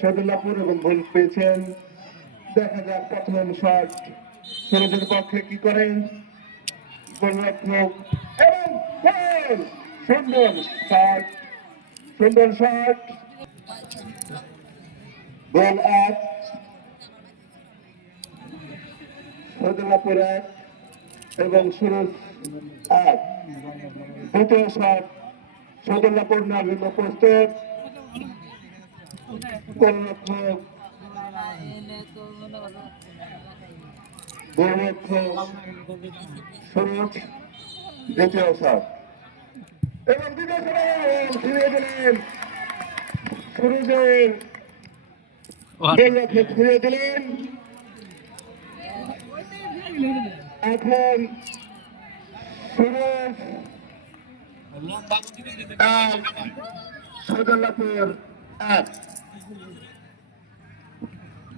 সদুল্লাপুর এবং গোল পেয়েছেন। দেখা যাক প্রথম শট। সুরজের পক্ষে কি করেন? গোলরক্ষক এবং গোল! সুন্দর শট। সুন্দর শট। গোল এক। সদুল্লাপুর এক এবং সুরজ এক। দ্বিতীয় শট নেওয়ার জন্য প্রস্তুত সুরজ দ্বিতীয় শট এবং দ্বিতীয় শট ফিরিয়ে দিলেন সুরজের এখন সুরজ সদল্লাপুর এক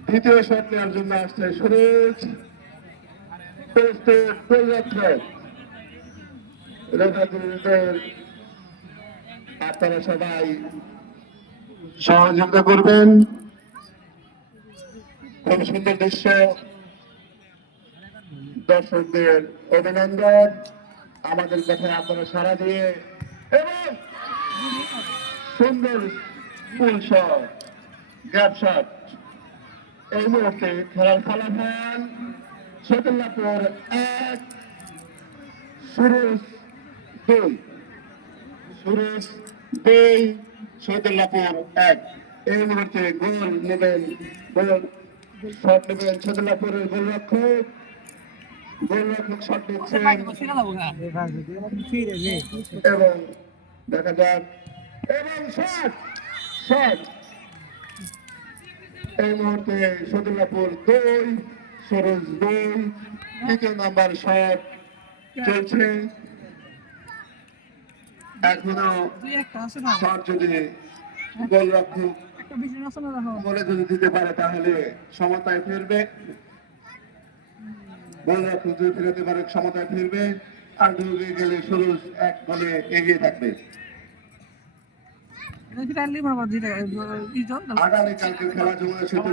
দ্বিতীয় শট নেওয়ার জন্য আসছে সুরজ আপনারা সবাই সহযোগিতা করবেন। খুব সুন্দর দৃশ্য। দর্শকদের অভিনন্দন। আমাদের কথায় আপনারা সারা দিয়ে এবং সুন্দর ফুল শট। গ্যাপ শট এই মুহূর্তে খেলার ফলাফল সতুল্লাপুর এক, সুরেশ দুই। সুরেশ দুই সতুল্লাপুর এক। এই মুহূর্তে গোল নেবেন, গোল শট নেবেন সতুল্লাপুরের গোলরক্ষক। গোলরক্ষক শট নিচ্ছেন এবং দেখা যাক। এবং শট শট। এই মুহূর্তে সদুল্লাপুর দুই সরোজ দুই তৃতীয় নাম্বার শট চলছে। এখনও শট যদি গোলরক্ষক বলে যদি দিতে পারে তাহলে সমতায় ফিরবে। গোলরক্ষক যদি ফিরাতে পারে সমতায় ফিরবে। আর ডুবে গেলে সরোজ এক গোলে এগিয়ে থাকবে। আগামীকালকে খেলা যমুনা সেতু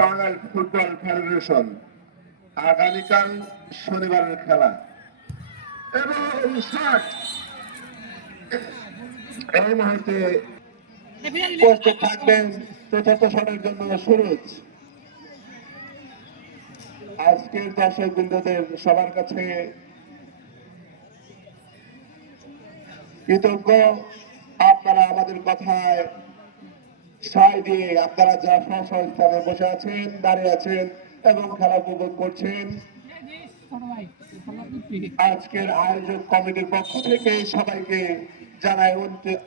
বাংলার ফুটবল ফেডারেশন আগামীকাল শনিবারের খেলা। এবং এই মুহূর্তে প্রস্তুত থাকবেন চতুর্থ শটের জন্য সুরজ। আজকের দর্শক বৃন্দদের সবার কাছে কৃতজ্ঞ। আপনারা আমাদের কথায় সায় দিয়ে আপনারা যা স্থানে বসে আছেন, দাঁড়িয়ে আছেন এবং খেলা উপভোগ করছেন। আজকের আয়োজক কমিটির পক্ষ থেকে সবাইকে জানাই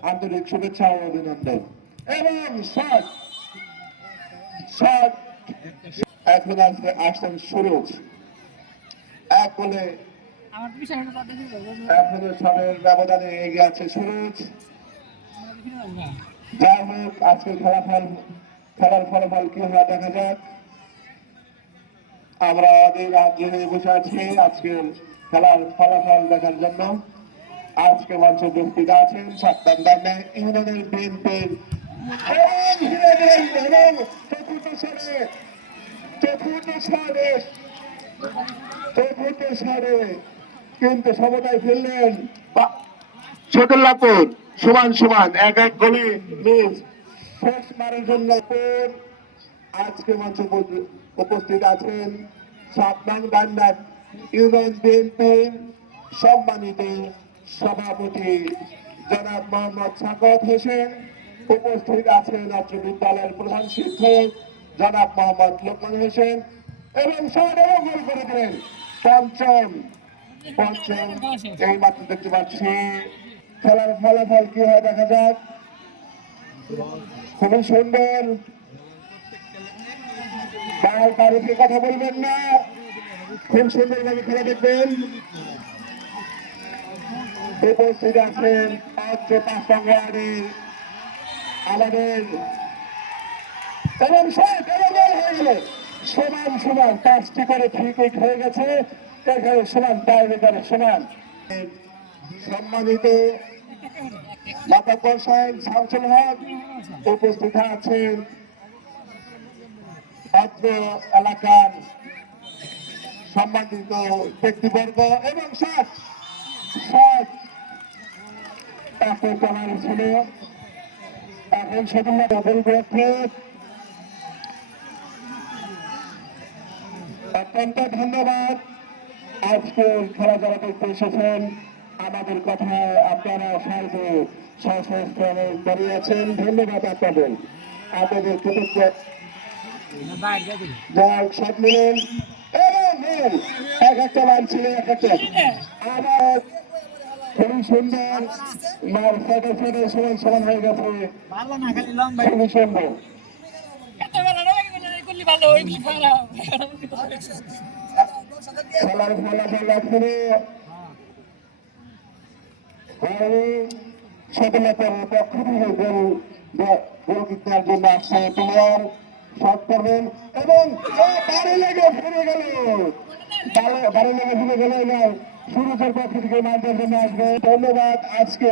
আন্তরিক শুভেচ্ছা ও অভিনন্দন। এবং এখন আসবে আসছেন সুরজ এক বলে এখনও শটের ব্যবধানে এগিয়ে আছে সুরজ। যাই হোক আজকের ফলাফল খেলার ফলাফল কি হয় দেখা যাক। আমরা আমাদের রাজ্যে বসে আছি আজকের খেলার ফলাফল দেখার জন্য। আজকে মঞ্চ উপস্থিত আছেন সাতটান দামে ইউনিয়নের বিএনপির চতুর্থ সালে চতুর্থ সালে চতুর্থ সালে কিন্তু সমতায় ফেললেন ছোটল্লাপুর সমান সমান, এক এক গোলে মিস। শেষ মারের জন্য আজকে মঞ্চে উপস্থিত- আছেন সাত নং ডান্ডার ইউনিয়ন বিএনপির সম্মানিত সভাপতি জনাব মোহাম্মদ সাকত হোসেন। উপস্থিত আছেন অত্র বিদ্যালয়ের প্রধান শিক্ষক জনাব মোহাম্মদ লোকমান হোসেন এবং সবাই গোল করে দিলেন পঞ্চম পঞ্চম, এই দেখতে পাচ্ছি। খেলার ফলাফল কি হয় দেখা যাক। খুবই সুন্দর। কার কারোকে কথা বলবেন না। খুব সুন্দরভাবে খেলা দেখবেন। উপস্থিত আছেন পাঁচ পাঁচ আমাদের এবং হয়ে সমান সমান পাঁচটি করে ফ্রি কিক হয়ে গেছে। এখানে সমান টাইব্রেকারে সমান। সম্মানিত মাতাব্বর সাহেব শামসুল হক উপস্থিত আছেন অত্র এলাকার সম্মানিত ব্যক্তিবর্গ এবং ষাট ষাট তাকে করার ছিল। এখন সেদিন দখল করেছে অত্যন্ত ধন্যবাদ। আজকে খেলা যারা দেখতে এসেছেন। আমাদের কথায় আপনারা সাহায্যে সশস্ত্রে দাঁড়িয়ে আছেন। ধন্যবাদ আপনাদের। আপনাদের কৃতজ্ঞ। সব মিলেন। এক একটা মান ছিল, এক একটা। আবার খুবই সুন্দর। সমান সমান হয়ে গেছে। খুবই সুন্দর। গেল ভালো ওইগুলি খারাপ খেলার করবেন এবং ও লেগে ফিরে গেল বারে- বারে লেগে ফিরে গেল এবার সুরজের পক্ষ থেকে মাঠের জন্য আসবে ধন্যবাদ, আজকে।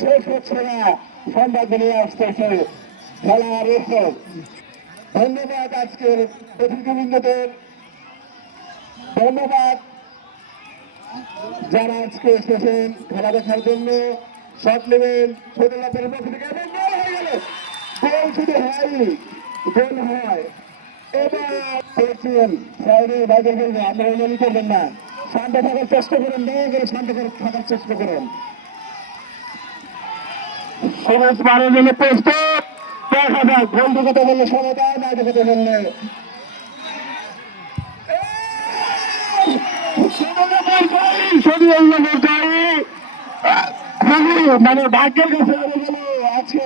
শেষ হচ্ছে না সংবাদ নিয়ে আসতেছে খেলার এসব ধন্যবাদ আজকের অতিথিবৃন্দদের। ধন্যবাদ যারা আজকে এসেছেন খেলা দেখার জন্য। শট নেবেন ছোট মধ্যে থেকে এবং গোল হয়ে গেল। গোল শুধু হয়নি, গোল হয়। আমরা এমনি করবেন না। শান্ত থাকার চেষ্টা করুন, দয়া করে শান্ত থাকার চেষ্টা করুন। সমাজ মারার জন্য প্রস্তুত দেখা যাক ঢুকাতে বললে না ঢুকাতে বললে মানে ভাগ্যের কাছে আজকে